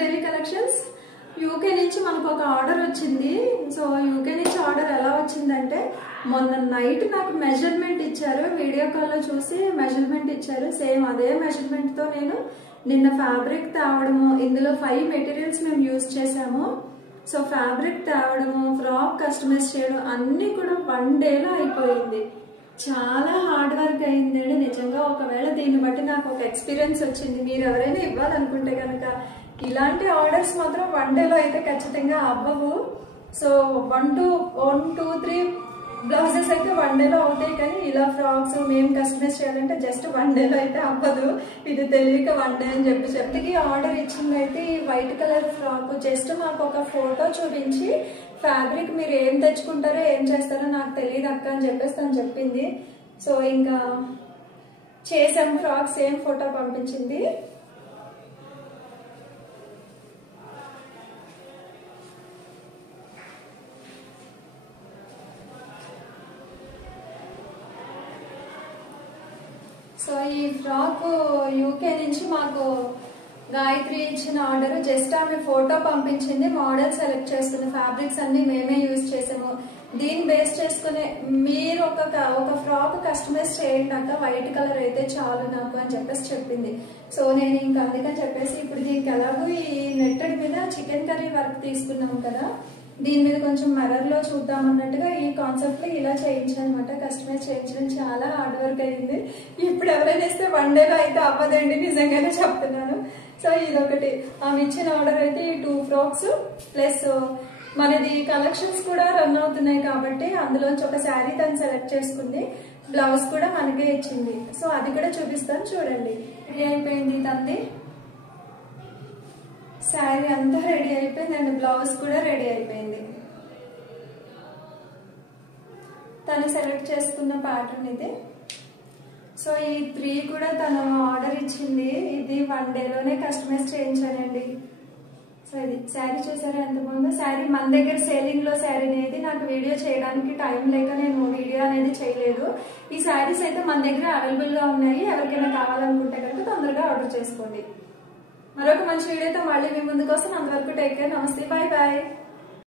దేవి collections. UK నుంచి మనకు ఒక ఆర్డర్ వచ్చింది. సో యూకే నుంచి ఆర్డర్ ఎలా వచ్చిందంటే మొన్న నైట్ నాకు మెజర్మెంట్ ఇచ్చారు, వీడియో కాల్లో చూసి మెజర్మెంట్ ఇచ్చారు. సేమ్ అదే మెజర్మెంట్ తో నేను నిన్న ఫ్యాబ్రిక్ తేవడము, ఇందులో 5 మెటీరియల్స్ మేము యూజ్ చేసాము. సో ఫ్యాబ్రిక్ తేవడము, ఫ్రాక్ కస్టమైజ్ చేయడం అన్ని కూడా 1 డేలో అయిపోయింది. చాలా హార్డ్ వర్క్ అయిందండి నిజంగా. ఒకవేళ దీన్ని బట్టి నాకు ఒక ఎక్స్పీరియన్స్ వచ్చింది. మీరు ఎవరైనా ఇవ్వాలనుకుంటే కనుక ఇలాంటి ఆర్డర్స్ మాత్రం 1 డేలో అయితే ఖచ్చితంగా అవ్వవు. సో 1 2 3 బ్లౌజెస్ అయితే 1 డేలో అవుతాయి, కానీ ఇలా ఫ్రాక్స్ మేము కస్టమైజ్ చేయాలంటే జస్ట్ 1 డేలో అయితే అవ్వదు. ఇది తెలియక 1 డే అని చెప్పి ఆర్డర్ ఇచ్చింది అయితే ఈ వైట్ కలర్ ఫ్రాక్. జస్ట్ మాకు ఒక ఫోటో చూపించి ఫ్యాబ్రిక్ మీరు ఏం తెచ్చుకుంటారో ఏం చేస్తారో నాకు తెలియదు అక్క అని చెప్పేసి తను చెప్పింది. సో ఇంకా చేసాం ఫ్రాక్, సేమ్ ఫోటో పంపించింది. సో ఈ ఫ్రాక్ యూకే నుంచి మాకు గాయత్రి ఇచ్చిన ఆర్డర్. జస్ట్ ఆమె ఫోటో పంపించింది, మోడల్ సెలెక్ట్ చేసుకున్న ఫ్యాబ్రిక్స్ అన్ని మేమే యూజ్ చేసాము. దీన్ని బేస్ చేసుకుని మీరు ఒక ఫ్రాక్ కస్టమైజ్ చేయండి అక్క, వైట్ కలర్ అయితే చాలు నాకు అని చెప్పేసి చెప్పింది. సో నేను ఇంకా అందుకని చెప్పేసి ఇప్పుడు దీనికి ఎలాగో ఈ నెట్టెడ్ మీద చికెన్ కర్రీ వర్క్ తీసుకున్నాం కదా, దీని మీద కొంచెం మిర్రర్ లో చూద్దాం అన్నట్టుగా ఈ కాన్సెప్ట్ లో ఇలా చేయించాలన్నమాట. కస్టమైజ్ చేయించడం చాలా హార్డ్ వర్క్ అయింది. ఇప్పుడు ఎవరైనా ఇస్తే 1 డేలో అయితే అవ్వదండి, నిజంగానే చెప్తున్నాను. సో ఇదొకటి ఆమె ఇచ్చిన ఆర్డర్ అయితే ఈ 2 ఫ్రాక్స్ ప్లస్ మనది కలెక్షన్స్ కూడా రన్ అవుతున్నాయి కాబట్టి అందులోంచి ఒక శారీ తను సెలెక్ట్ చేసుకుంది, బ్లౌజ్ కూడా మనకే ఇచ్చింది. సో అది కూడా చూపిస్తాను చూడండి. రెడీ అయిపోయింది తంది, శారీ అంతా రెడీ అయిపోయింది అండ్ బ్లౌజ్ కూడా రెడీ అయిపోయింది. తను సెలెక్ట్ చేసుకున్న ప్యాటర్న్ ఇది. సో ఈ 3 కూడా తను ఆర్డర్ ఇచ్చింది, ఇది 1 డేలోనే కస్టమైజ్ చేయించానండి. సో ఇది శారీ చూసారా ఎంత బాగుందో. శారీ మన దగ్గర సేలింగ్ లో శారీ అనేది నాకు వీడియో చేయడానికి టైం లేక నేను వీడియో అనేది చేయలేదు. ఈ శారీస్ అయితే మన దగ్గర అవైలబుల్ గా ఉన్నాయి, ఎవరికైనా కావాలనుకుంటే కనుక తొందరగా ఆర్డర్ చేసుకోండి. మరొక మంచి వీడియోతో మళ్ళీ మీ ముందుకు వస్తాను. అంతవరకు టేక్ కేర్, నమస్తే, బాయ్ బాయ్.